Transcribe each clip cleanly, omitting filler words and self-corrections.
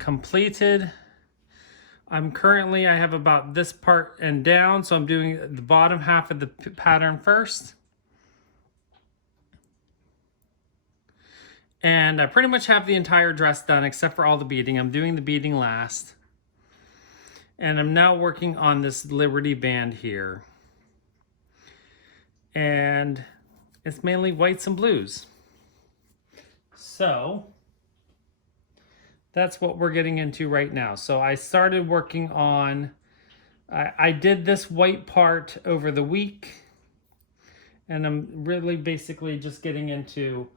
completed. I have about this part and down, so I'm doing the bottom half of the pattern first. And I pretty much have the entire dress done except for all the beading. I'm doing the beading last. And I'm now working on this Liberty band here. And it's mainly whites and blues. So that's what we're getting into right now. So I started working on, I did this white part over the week. And I'm really basically just getting into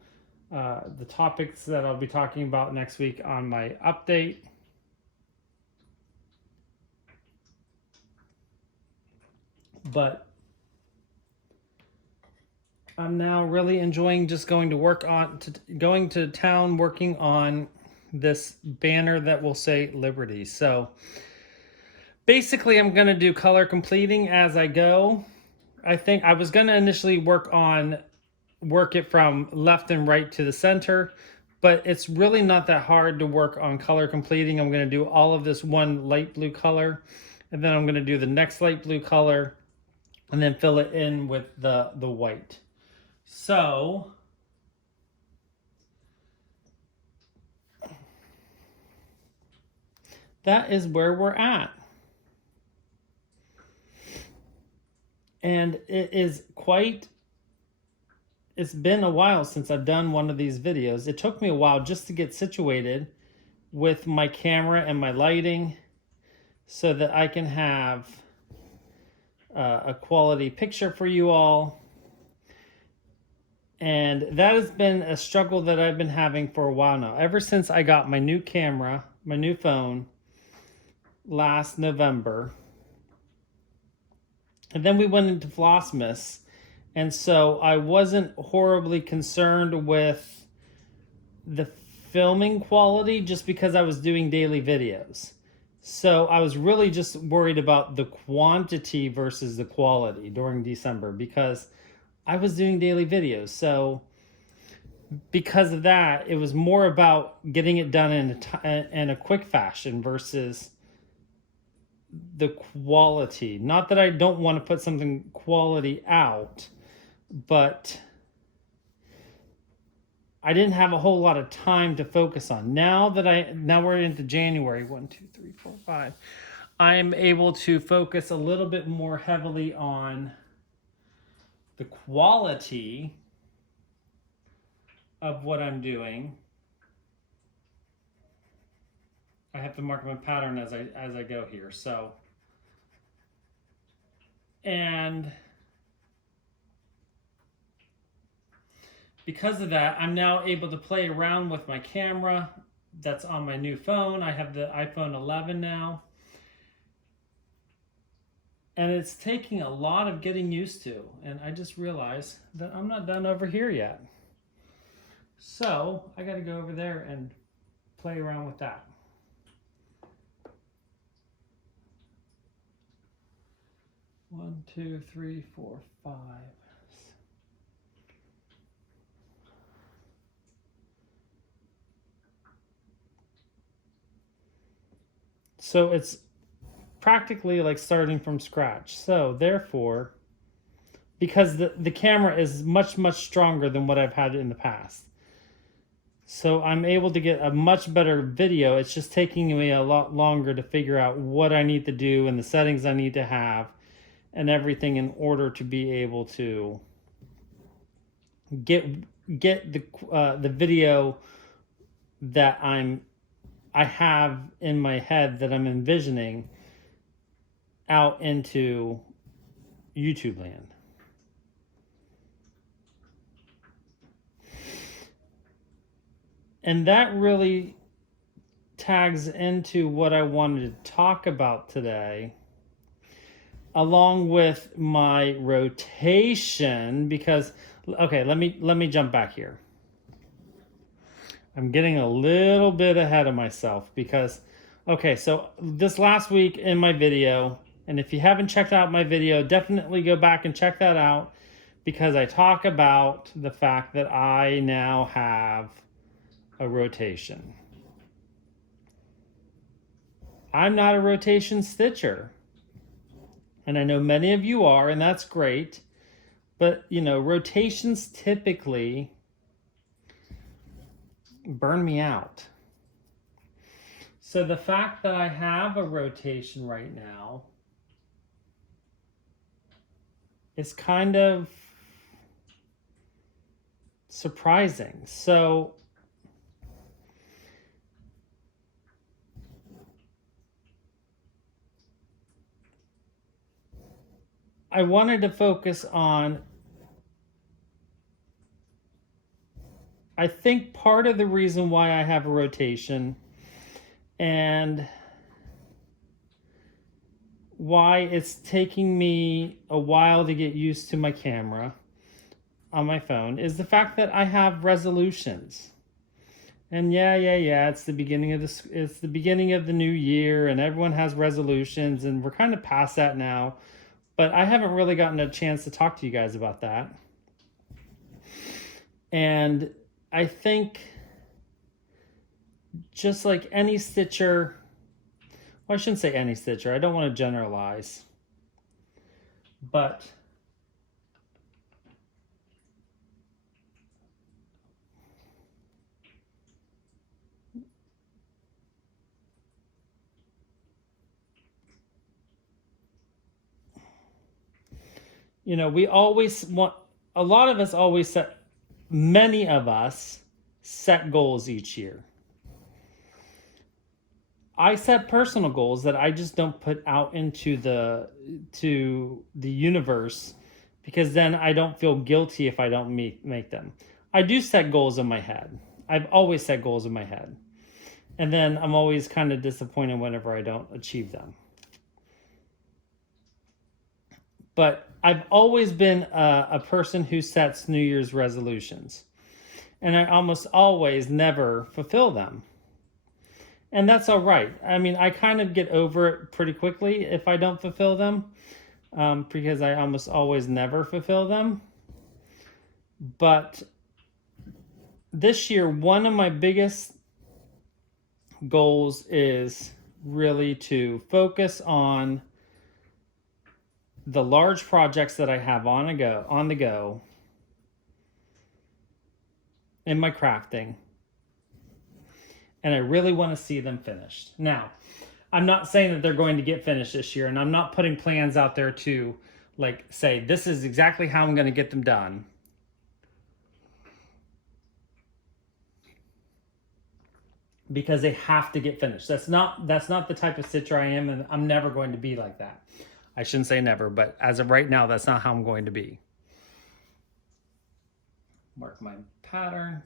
the topics that I'll be talking about next week on my update. But I'm now really enjoying just going to town working on this banner that will say Liberty. So basically I'm going to do color completing as I go. I think I was going to initially work it from left and right to the center, but it's really not that hard to work on color completing. I'm going to do all of this one light blue color, and then I'm going to do the next light blue color, and then fill it in with the white. So that is where we're at. And it's been a while since I've done one of these videos. It took me a while just to get situated with my camera and my lighting so that I can have a quality picture for you all. And that has been a struggle that I've been having for a while now. Ever since I got my new camera, my new phone, last November. And then we went into Vlogmas. And so I wasn't horribly concerned with the filming quality just because I was doing daily videos. So I was really just worried about the quantity versus the quality during December because I was doing daily videos. So because of that, it was more about getting it done in a quick fashion versus the quality. Not that I don't want to put something quality out, but I didn't have a whole lot of time to focus on. Now we're into January, 1, 2, 3, 4, 5. I'm able to focus a little bit more heavily on the quality of what I'm doing. I have to mark my pattern as I go here. So, and because of that, I'm now able to play around with my camera that's on my new phone. I have the iPhone 11 now. And it's taking a lot of getting used to. And I just realized that I'm not done over here yet. So I got to go over there and play around with that. One, two, three, four, 5. So it's practically like starting from scratch. So therefore, because the camera is much, much stronger than what I've had in the past. So I'm able to get a much better video. It's just taking me a lot longer to figure out what I need to do and the settings I need to have and everything in order to be able to get the video that I have in my head that I'm envisioning out into YouTube land. And that really tags into what I wanted to talk about today, along with my rotation, because, okay, let me jump back here. I'm getting a little bit ahead of myself because, okay, so this last week in my video, and if you haven't checked out my video, definitely go back and check that out because I talk about the fact that I now have a rotation. I'm not a rotation stitcher. And I know many of you are, and that's great. But, rotations typically burn me out. So the fact that I have a rotation right now is kind of surprising. So I wanted to focus on, I think part of the reason why I have a rotation and why it's taking me a while to get used to my camera on my phone is the fact that I have resolutions. And yeah, it's the beginning of the new year, and everyone has resolutions, and we're kind of past that now. But I haven't really gotten a chance to talk to you guys about that. And I think just like any stitcher, well, I shouldn't say any stitcher, I don't want to generalize, but we always want, a lot of us always set, many of us set goals each year. I set personal goals that I just don't put out into the universe, because then I don't feel guilty if I don't make them. I do set goals in my head. I've always set goals in my head. And then I'm always kind of disappointed whenever I don't achieve them. But I've always been a person who sets New Year's resolutions. And I almost always never fulfill them. And that's all right. I mean, I kind of get over it pretty quickly if I don't fulfill them, because I almost always never fulfill them. But this year, one of my biggest goals is really to focus on the large projects that I have on the go in my crafting. And I really want to see them finished. Now, I'm not saying that they're going to get finished this year, and I'm not putting plans out there to say this is exactly how I'm going to get them done. Because they have to get finished. That's not the type of stitcher I am, and I'm never going to be like that. I shouldn't say never, but as of right now, that's not how I'm going to be. Mark my pattern.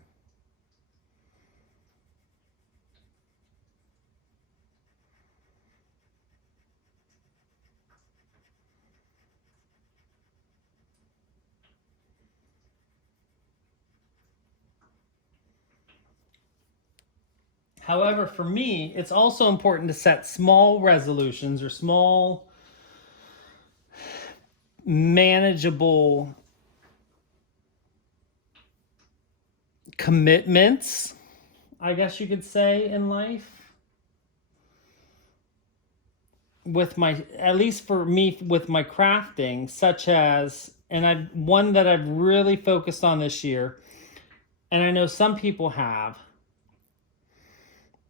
However, for me, it's also important to set small resolutions or small, manageable commitments, I guess you could say, in life. At least for me, with my crafting, such as, and one that I've really focused on this year, and I know some people have,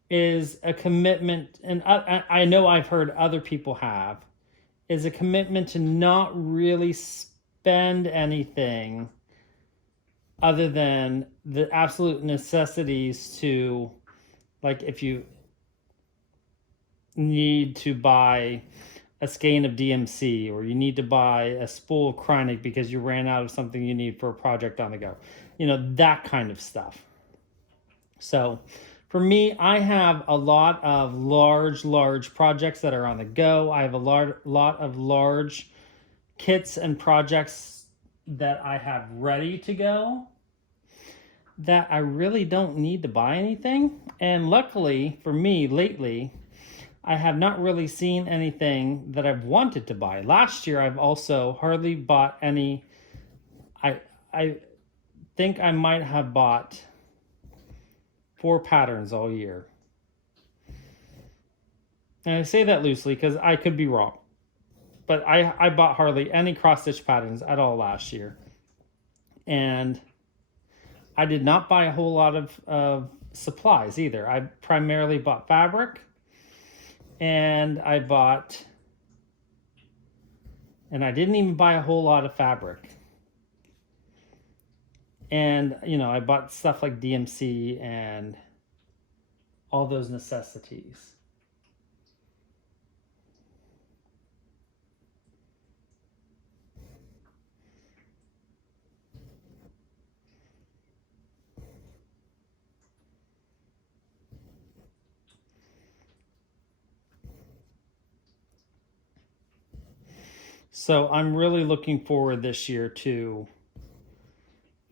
is a commitment, and I know I've heard other people have, is a commitment to not really spend anything other than the absolute necessities to, if you need to buy a skein of DMC, or you need to buy a spool of Kreinik because you ran out of something you need for a project on the go. That kind of stuff. So for me, I have a lot of large projects that are on the go. I have a lot of large kits and projects that I have ready to go that I really don't need to buy anything. And luckily for me, lately, I have not really seen anything that I've wanted to buy. Last year, I've also hardly bought any. I think I might have bought 4 patterns all year. And I say that loosely because I could be wrong. But I bought hardly any cross stitch patterns at all last year. And I did not buy a whole lot of supplies either. I primarily bought fabric, and I didn't even buy a whole lot of fabric. And, I bought stuff like DMC and all those necessities. So I'm really looking forward this year to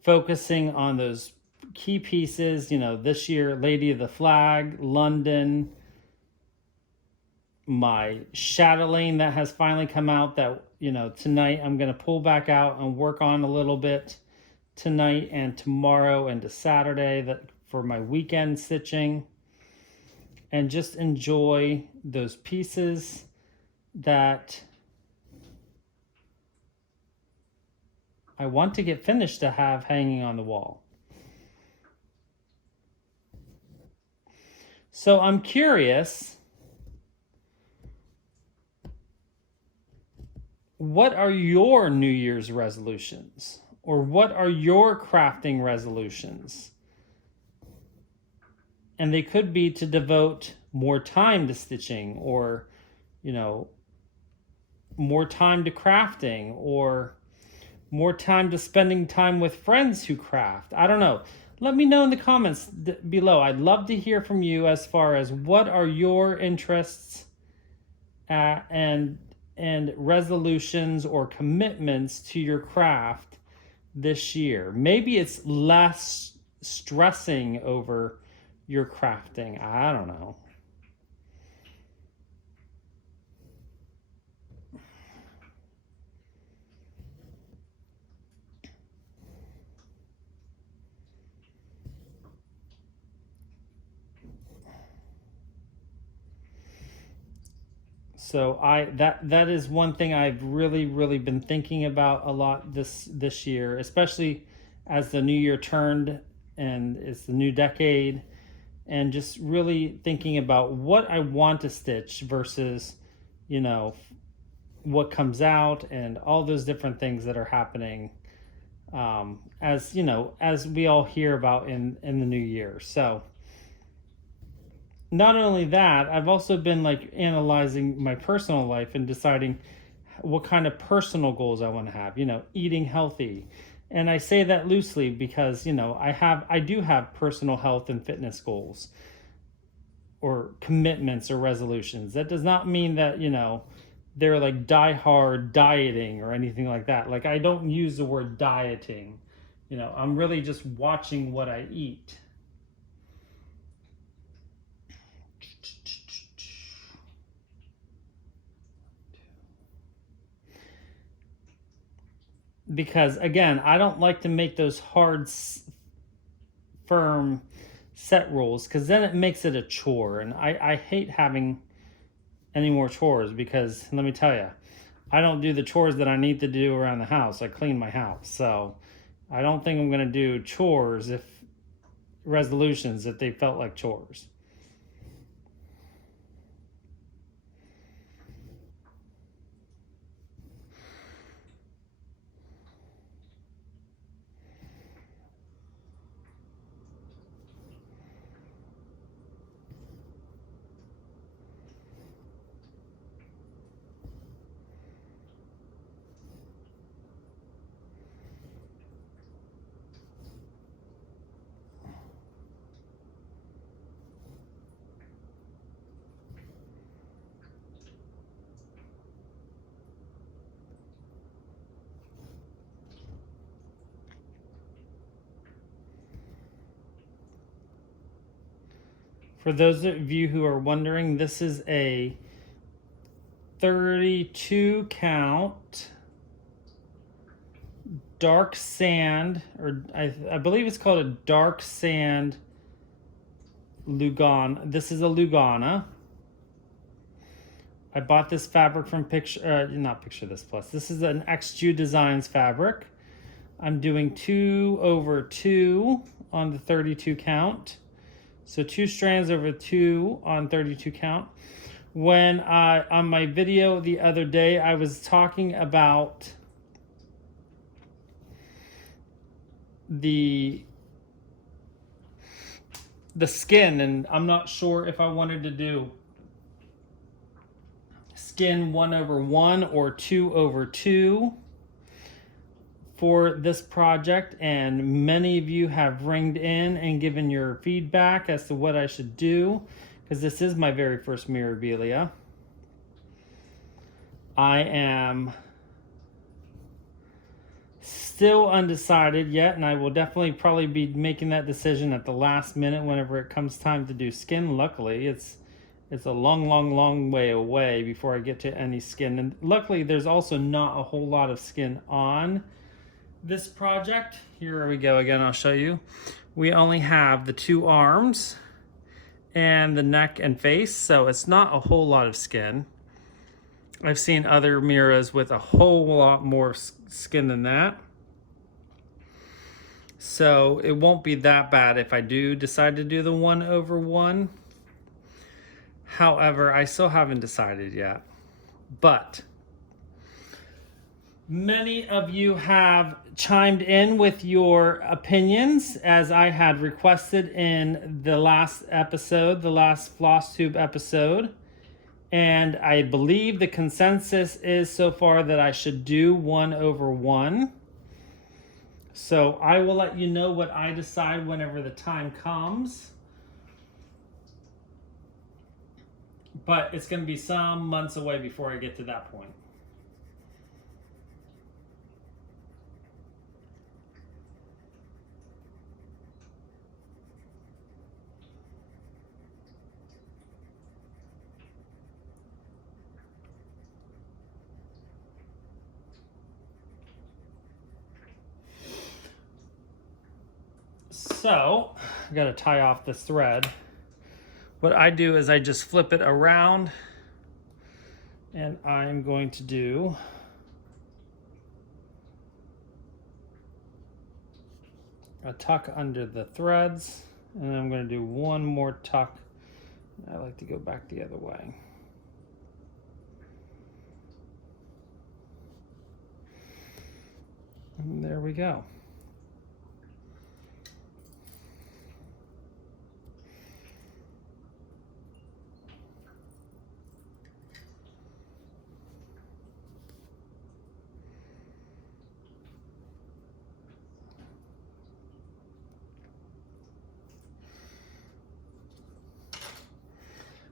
focusing on those key pieces. This year, Lady of the Flag, London, my chatelaine that has finally come out that, tonight I'm going to pull back out and work on a little bit tonight and tomorrow and to Saturday that for my weekend stitching, and just enjoy those pieces that I want to get finished to have hanging on the wall. So I'm curious, what are your New Year's resolutions? Or what are your crafting resolutions? And they could be to devote more time to stitching, or, more time to crafting, or more time to spending time with friends who craft. I don't know. Let me know in the comments below. I'd love to hear from you as far as what are your interests and resolutions or commitments to your craft this year. Maybe it's less stressing over your crafting. I don't know. So that is one thing I've really been thinking about a lot this year, especially as the new year turned and it's the new decade, and just really thinking about what I want to stitch versus, what comes out and all those different things that are happening, as we all hear about in the new year. So not only that, I've also been like analyzing my personal life and deciding what kind of personal goals I want to have, eating healthy. And I say that loosely because, I do have personal health and fitness goals or commitments or resolutions. That does not mean that, they're like die-hard dieting or anything like that. Like, I don't use the word dieting. I'm really just watching what I eat. Because again, I don't like to make those hard, firm set rules, because then it makes it a chore, and I hate having any more chores, because let me tell you, I don't do the chores that I need to do around the house. I clean my house, so I don't think I'm going to do chores if resolutions if they felt like chores. For those of you who are wondering, this is a 32 count dark sand, or I believe it's called a dark sand Lugana. This is a Lugana. I bought this fabric from not Picture This Plus. This is an XG Designs fabric. I'm doing 2/2 on the 32 count. So 2 strands over 2 on 32 count. When on my video the other day, I was talking about the skin, and I'm not sure if I wanted to do skin 1/1 or 2/2 for this project, and many of you have ringed in and given your feedback as to what I should do, because this is my very first Mirabilia. I am still undecided yet, and I will definitely probably be making that decision at the last minute whenever it comes time to do skin. Luckily, it's a long way away before I get to any skin, and luckily there's also not a whole lot of skin on this project. Here we go again, I'll show you. We only have the 2 arms and the neck and face, so it's not a whole lot of skin. I've seen other Miras with a whole lot more skin than that. So it won't be that bad if I do decide to do the 1/1. However, I still haven't decided yet. But many of you have chimed in with your opinions, as I had requested in the last episode, the last Floss Tube episode. And I believe the consensus is so far that I should do 1/1. So I will let you know what I decide whenever the time comes. But it's going to be some months away before I get to that point. So, I gotta tie off this thread. What I do is I just flip it around, and I'm going to do a tuck under the threads, and I'm going to do one more tuck. I like to go back the other way. And there we go.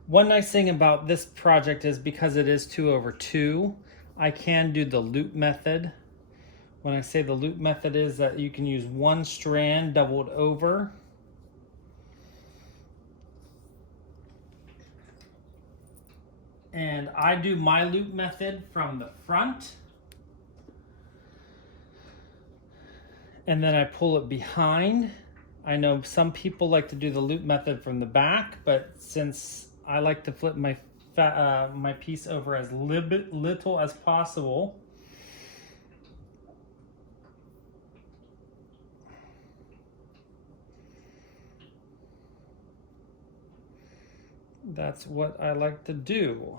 One nice thing about this project is because it is 2/2, I can do the loop method. When I say the loop method is that you can use 1 strand doubled over. And I do my loop method from the front. And then I pull it behind. I know some people like to do the loop method from the back, but since I like to flip my my piece over as little as possible, that's what I like to do.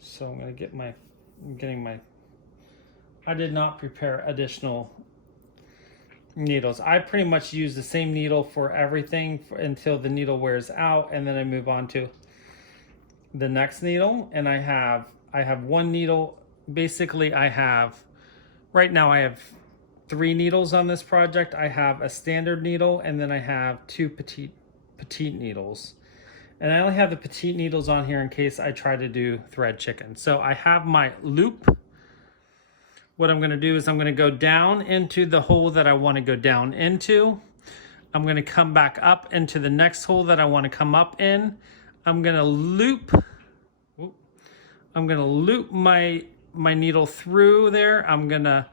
So I'm going to get I did not prepare additional needles. I pretty much use the same needle for everything until the needle wears out, and then I move on to the next needle. And I have 1 needle. Basically, right now I have 3 needles on this project. I have a standard needle, and then I have 2 petite needles. And I only have the petite needles on here in case I try to do thread chicken. So I have my loop. What I'm going to do is I'm going to go down into the hole that I want to go down into. I'm going to come back up into the next hole that I want to come up in. I'm going to loop my needle through there. I'm going to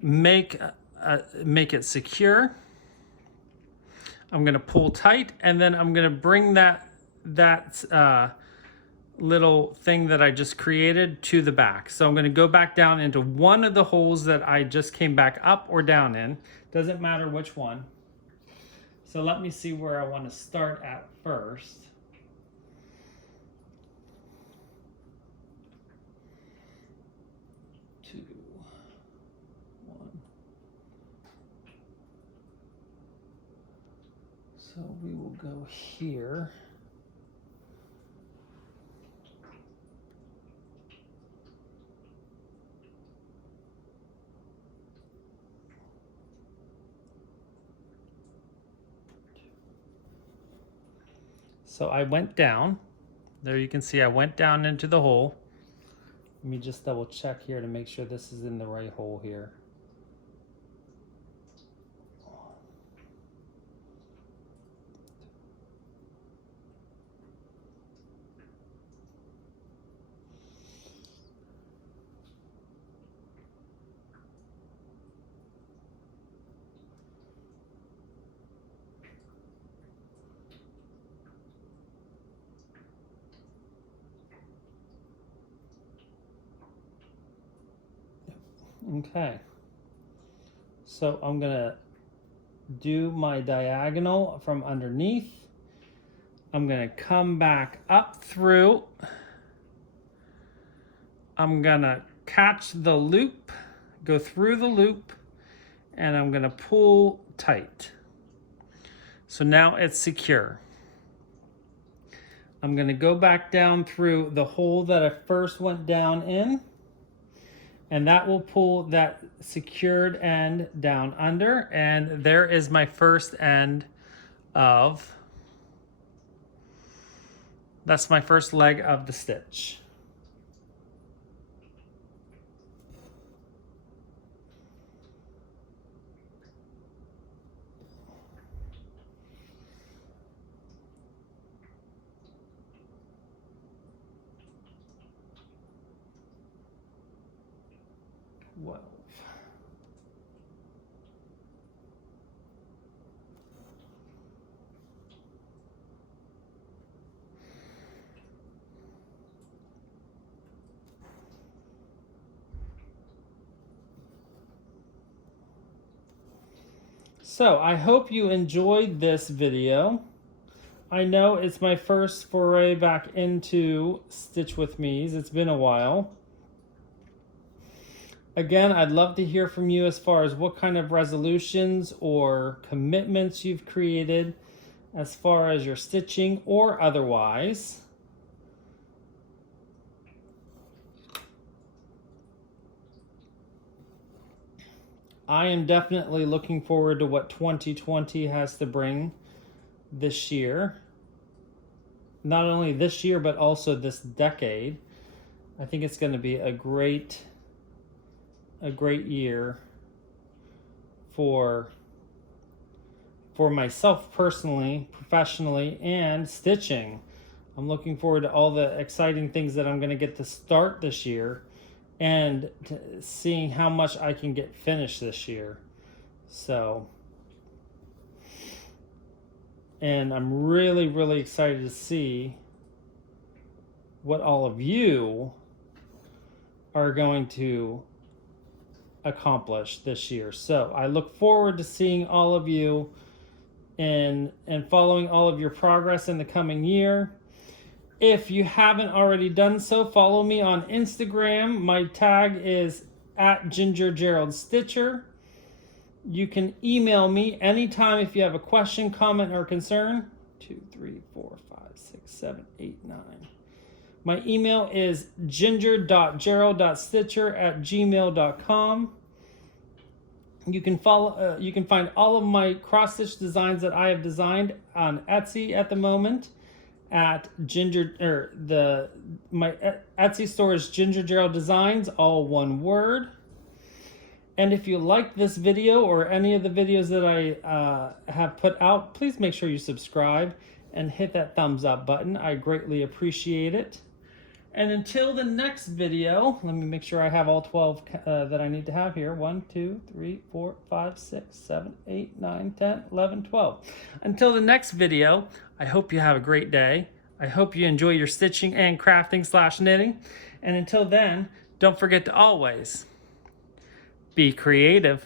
make it secure. I'm going to pull tight, and then I'm going to bring that little thing that I just created to the back. So I'm going to go back down into one of the holes that I just came back up or down in. Doesn't matter which one. So let me see where I want to start at first. Two, one. So we will go here. So I went down. There you can see I went down into the hole. Let me just double check here to make sure this is in the right hole here. Okay, so I'm gonna do my diagonal from underneath. I'm gonna come back up through. I'm gonna catch the loop, go through the loop, and I'm gonna pull tight. So now it's secure. I'm gonna go back down through the hole that I first went down in, and that will pull that secured end down under, and there is my first end of, that's my first leg of the stitch. Well, so I hope you enjoyed this video. I know it's my first foray back into Stitch with Me's. It's been a while. Again, I'd love to hear from you as far as what kind of resolutions or commitments you've created as far as your stitching or otherwise. I am definitely looking forward to what 2020 has to bring this year. Not only this year, but also this decade. I think it's going to be a great year for myself personally, professionally, and stitching. I'm looking forward to all the exciting things that I'm going to get to start this year and seeing how much I can get finished this year. So, and I'm really, really excited to see what all of you are going to accomplish this year. So I look forward to seeing all of you and following all of your progress in the coming year. If you haven't already done so, follow me on Instagram. My tag is @GingerGeraldStitcher. You can email me anytime if you have a question, comment, or concern. 2, 3, 4, 5, 6, 7, 8, 9. My email is ginger.gerald.stitcher@gmail.com. You can find all of my cross stitch designs that I have designed on Etsy at the moment at my Etsy store is Ginger Gerald Designs, all one word. And if you like this video or any of the videos that I have put out, please make sure you subscribe and hit that thumbs up button. I greatly appreciate it. And until the next video, let me make sure I have all 12 that I need to have here. 1, 2, 3, 4, 5, 6, 7, 8, 9, 10, 11, 12. Until the next video, I hope you have a great day, I hope you enjoy your stitching and crafting / knitting. And until then, don't forget to always be creative.